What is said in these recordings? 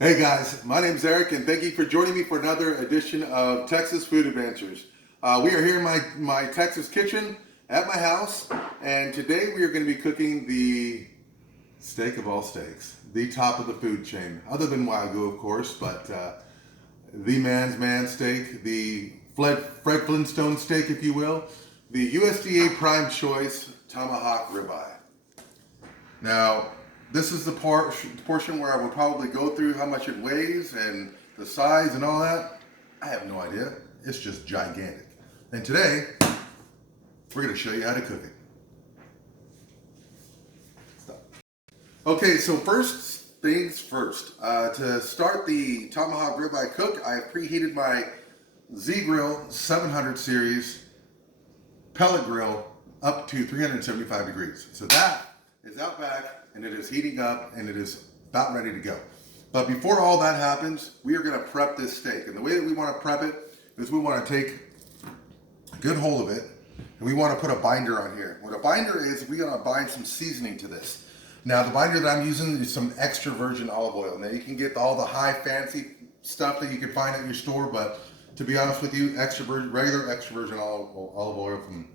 Hey guys, my name's Eric, and thank you for joining me for another edition of Texas Food Adventures. We are here in my Texas kitchen at my house, and today we are going to be cooking the steak of all steaks, the top of the food chain, other than Wagyu, of course, but the man's man steak, the Fred Flintstone steak, if you will, the USDA Prime Choice Tomahawk Ribeye. Now, this is the portion where I will probably go through how much it weighs and the size and all that. I have no idea. It's just gigantic. And today, we're going to show you how to cook it. Stop. Okay, so first things first. To start the Tomahawk Ribeye cook, I have preheated my Z-Grill 700 series pellet grill up to 375 degrees. So that is out back and it is heating up and it is about ready to go. But before all that happens, we are going to prep this steak. And the way that we want to prep it is we want to take a good hold of it and we want to put a binder on here. What a binder is, we're going to bind some seasoning to this. Now the binder that I'm using is some extra virgin olive oil. Now you can get all the high fancy stuff that you can find at your store, but to be honest with you, regular extra virgin olive oil from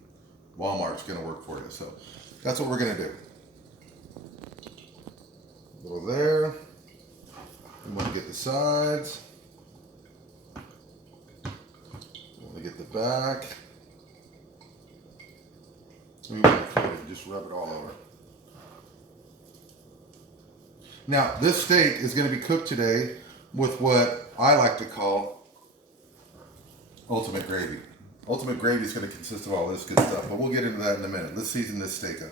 Walmart is going to work for you. So that's what we're going to do. Go there. I'm going to get the sides. I'm going to get the back. We want to coat it, just rub it all over. Now, this steak is going to be cooked today with what I like to call ultimate gravy. Ultimate gravy is going to consist of all this good stuff, but we'll get into that in a minute. Let's season this steak up.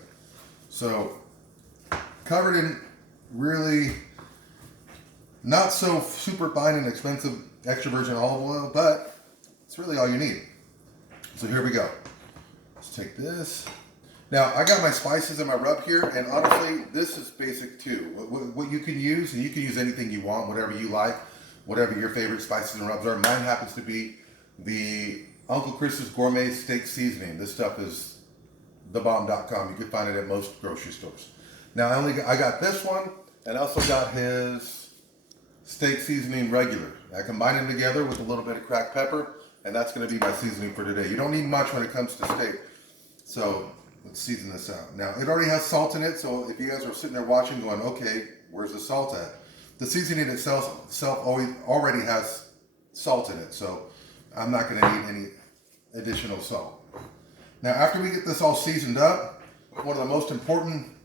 So, covered in really not so super fine and expensive extra virgin olive oil, but it's really all you need. So here we go. Let's take this. Now, I got my spices and my rub here, and honestly, this is basic too. What you can use, and you can use anything you want, whatever you like, whatever your favorite spices and rubs are. Mine happens to be the Uncle Chris's Gourmet Steak Seasoning. This stuff is thebomb.com. You can find it at most grocery stores. Now, I got this one, and I also got his steak seasoning regular. I combine them together with a little bit of cracked pepper, and that's going to be my seasoning for today. You don't need much when it comes to steak. So let's season this out. Now, it already has salt in it, so if you guys are sitting there watching going, okay, where's the salt at? The seasoning itself already has salt in it, so I'm not going to need any additional salt. Now, after we get this all seasoned up, one of the most important,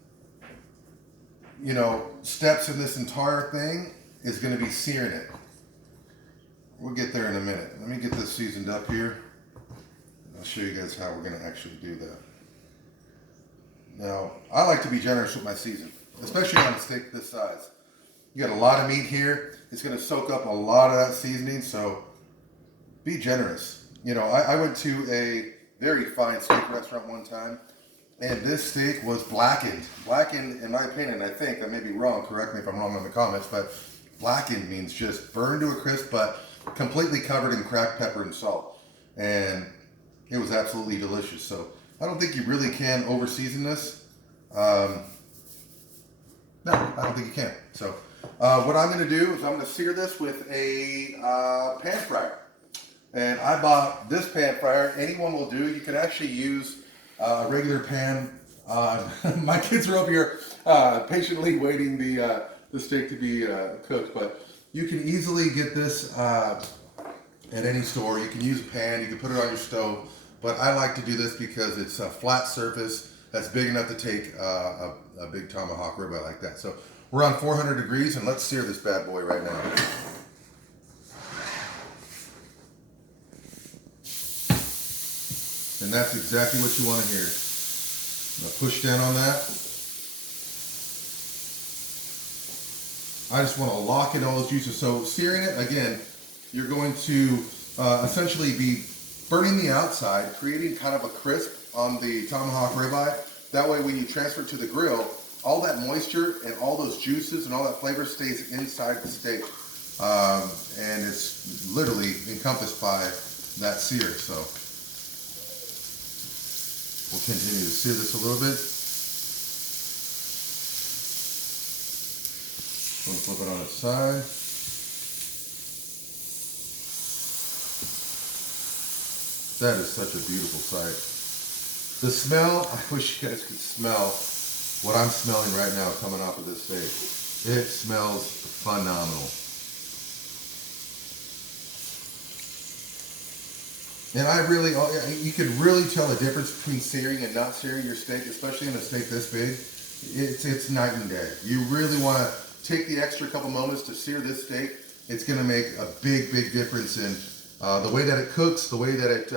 steps in this entire thing is going to be searing it. We'll get there in a minute. Let me get this seasoned up here. I'll show you guys how we're going to actually do that. Now, I like to be generous with my season, especially on a steak this size. You got a lot of meat here. It's going to soak up a lot of that seasoning, so be generous. I went to a very fine steak restaurant one time, and this steak was blackened. Blackened, in my opinion, I think, I may be wrong, correct me if I'm wrong in the comments, but blackened means just burned to a crisp, but completely covered in cracked pepper and salt. And it was absolutely delicious. So I don't think you really can over-season this. No, I don't think you can. So what I'm going to do is I'm going to sear this with a pan fryer. And I bought this pan fryer. Anyone will do. You can actually use a regular pan. My kids are up here patiently waiting the steak to be cooked, but you can easily get this at any store. You can use a pan, you can put it on your stove, but I like to do this because it's a flat surface that's big enough to take a big tomahawk ribeye like that. So we're on 400 degrees, and let's sear this bad boy right now. And that's exactly what you want to hear. Now push down on that. I just want to lock in all those juices. So searing it, again, you're going to essentially be burning the outside, creating kind of a crisp on the tomahawk ribeye. That way when you transfer it to the grill, all that moisture and all those juices and all that flavor stays inside the steak. And it's literally encompassed by that sear. So we'll continue to sear this a little bit. We'll flip it on its side. That is such a beautiful sight. The smell, I wish you guys could smell what I'm smelling right now coming off of this steak. It smells phenomenal. And you could really tell the difference between searing and not searing your steak, especially in a steak this big. It's night and day. You really want to take the extra couple moments to sear this steak. It's going to make a big, big difference in the way that it cooks, the way that it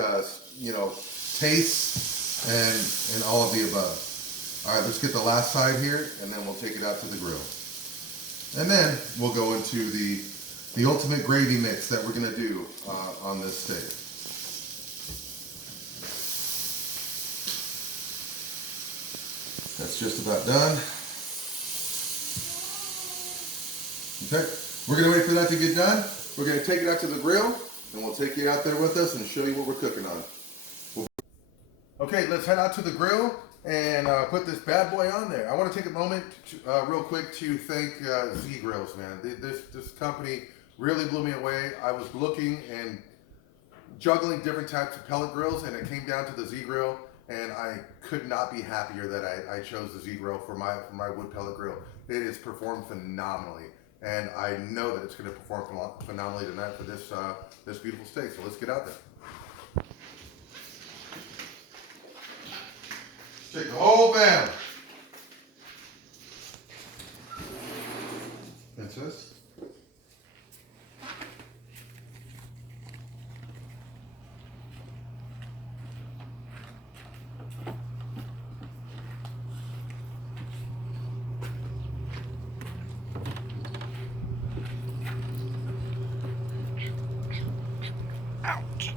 tastes, and all of the above. All right, let's get the last side here, and then we'll take it out to the grill. And then we'll go into the ultimate gravy mix that we're going to do on this steak. That's just about done. Okay, we're gonna wait for that to get done. We're gonna take it out to the grill, and we'll take you out there with us and show you what we're cooking on. Okay, let's head out to the grill and put this bad boy on there. I want to take a moment real quick to thank Z Grills, man. This company really blew me away. I was looking and juggling different types of pellet grills, and it came down to the Z Grill. And I could not be happier that I chose the Z Grill for my wood pellet grill. It has performed phenomenally, and I know that it's going to perform phenomenally tonight for this this beautiful steak. So let's get out there. Take the whole family. Princess. Ouch.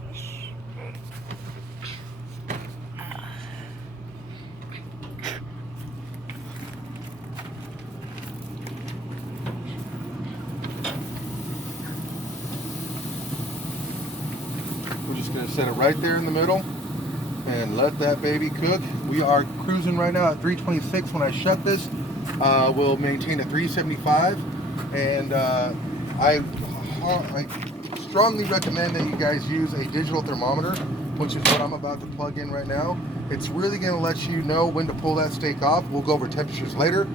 We're just going to set it right there in the middle and let that baby cook. We are cruising right now at 326. When I shut this, we'll maintain a 375, and I strongly recommend that you guys use a digital thermometer, which is what I'm about to plug in right now. It's really going to let you know when to pull that steak off. We'll go over temperatures later,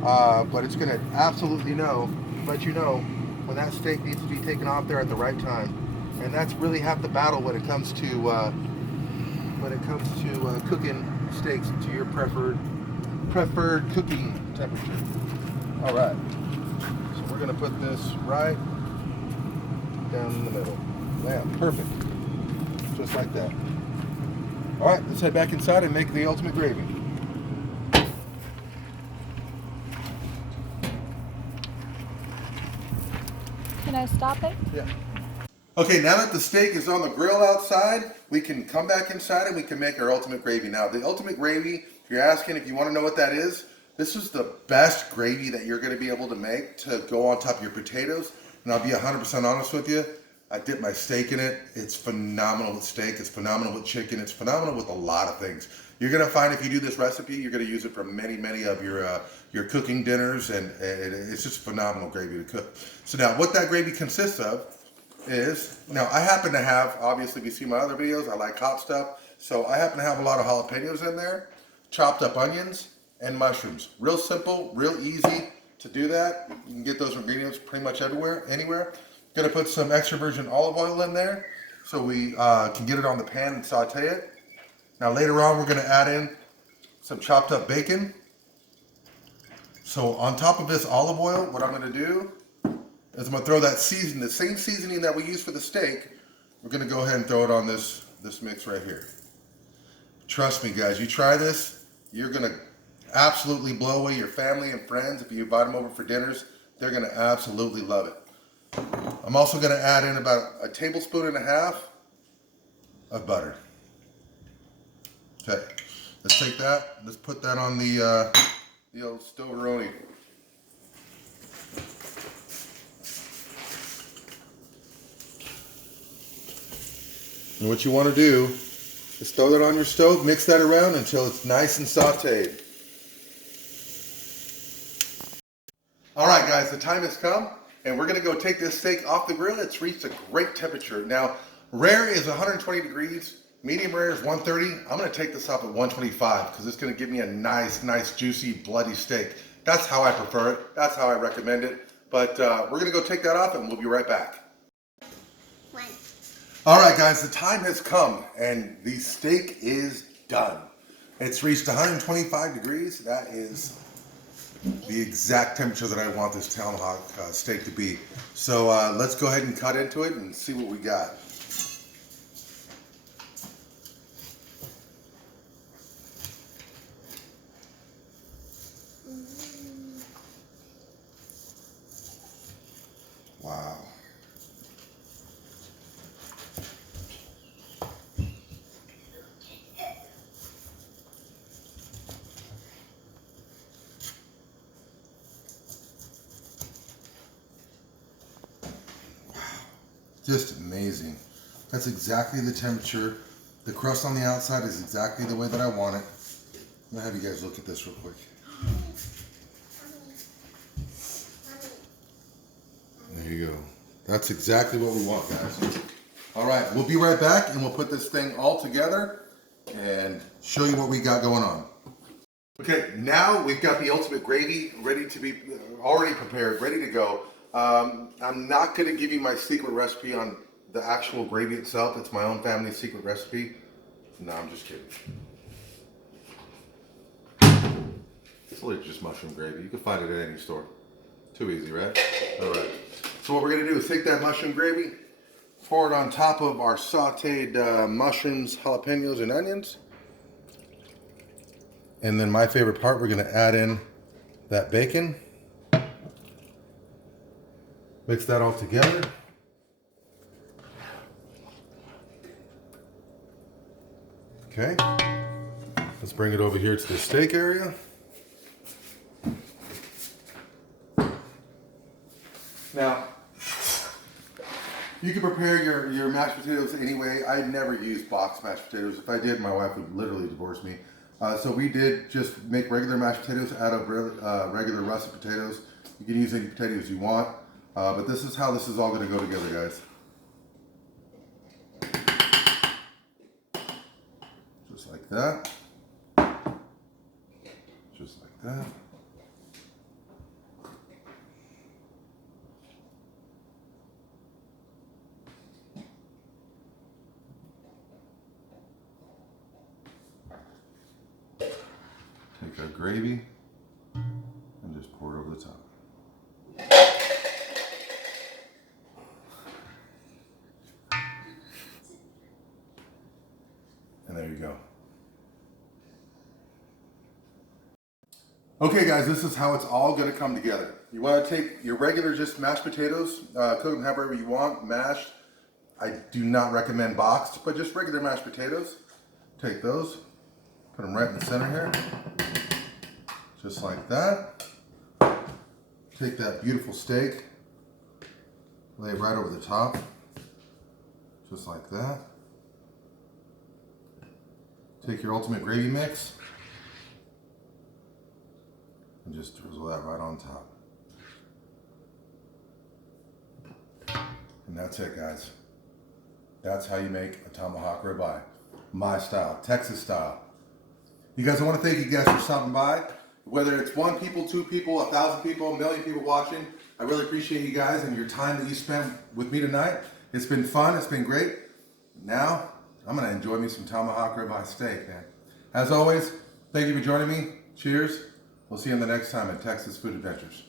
but it's going to absolutely let you know when that steak needs to be taken off there at the right time. And that's really half the battle when it comes to cooking steaks to your preferred cooking temperature. All right, so we're going to put this right down in the middle. Bam, perfect. Just like that. All right, let's head back inside and make the ultimate gravy. Can I stop it? Yeah. Okay, now that the steak is on the grill outside, we can come back inside and we can make our ultimate gravy. Now, the ultimate gravy, if you're asking, if you want to know what that is, this is the best gravy that you're going to be able to make to go on top of your potatoes. And I'll be 100% honest with you, I dip my steak in it. It's phenomenal with steak. It's phenomenal with chicken. It's phenomenal with a lot of things. You're going to find if you do this recipe, you're going to use it for many, many of your cooking dinners, and it's just phenomenal gravy to cook. So now what that gravy consists of is, now I happen to have, obviously if you see my other videos, I like hot stuff. So I happen to have a lot of jalapenos in there, chopped up onions, and mushrooms. Real simple, real easy to do that. You can get those ingredients pretty much everywhere, anywhere. Gonna put some extra virgin olive oil in there so we can get it on the pan and saute it. Now later on we're gonna add in some chopped up bacon. So on top of this olive oil, what I'm gonna do is I'm gonna throw that seasoning, the same seasoning that we use for the steak, we're gonna go ahead and throw it on this mix right here. Trust me guys, you try this, you're gonna absolutely blow away your family and friends. If you invite them over for dinners, they're gonna absolutely love it. I'm also gonna add in about a tablespoon and a half of butter. Okay, let's take that, let's put that on the old stoveroni. And what you want to do is throw that on your stove, mix that around until it's nice and sauteed. All right, guys, the time has come, and we're going to go take this steak off the grill. It's reached a great temperature. Now, rare is 120 degrees, Medium rare is 130. I'm gonna take this up at 125 because it's gonna give me a nice, juicy, bloody steak. That's how I prefer it. That's how I recommend it. But we're gonna go take that off and we'll be right back. All right, guys, the time has come and the steak is done. It's reached 125 degrees. That is the exact temperature that I want this tomahawk steak to be. So let's go ahead and cut into it and see what we got. Wow. Just amazing. That's exactly the temperature. The crust on the outside is exactly the way that I want it. I'm gonna have you guys look at this real quick. There you go. That's exactly what we want, guys. All right, we'll be right back and we'll put this thing all together and show you what we got going on. Okay, now we've got the ultimate gravy ready to be, already prepared, ready to go. I'm not going to give you my secret recipe on the actual gravy itself. It's my own family secret recipe. No, I'm just kidding. It's literally just mushroom gravy. You can find it at any store. Too easy, right? All right. So what we're going to do is take that mushroom gravy, pour it on top of our sauteed mushrooms, jalapenos, and onions. And then my favorite part, we're going to add in that bacon. Mix that all together. Okay. Let's bring it over here to the steak area. Now, you can prepare your mashed potatoes any way. I never use boxed mashed potatoes. If I did, my wife would literally divorce me. So we did just make regular mashed potatoes out of regular russet potatoes. You can use any potatoes you want. But this is how this is all going to go together, guys. Just like that. Just like that. Take our gravy and just pour it over the top. And there you go. Okay guys, this is how it's all going to come together. You want to take your regular just mashed potatoes, cook them however you want, mashed. I do not recommend boxed, but just regular mashed potatoes. Take those, put them right in the center here, just like that. Take that beautiful steak, lay it right over the top, just like that. Take your ultimate gravy mix and just drizzle that right on top. And that's it, guys. That's how you make a tomahawk ribeye. My style, Texas style. You guys, I want to thank you guys for stopping by. Whether it's 1 people, 2 people, 1,000 people, 1,000,000 people watching, I really appreciate you guys and your time that you spent with me tonight. It's been fun, it's been great. Now, I'm gonna enjoy me some tomahawk ribeye steak, man. As always, thank you for joining me. Cheers. We'll see you in the next time at Texas Food Adventures.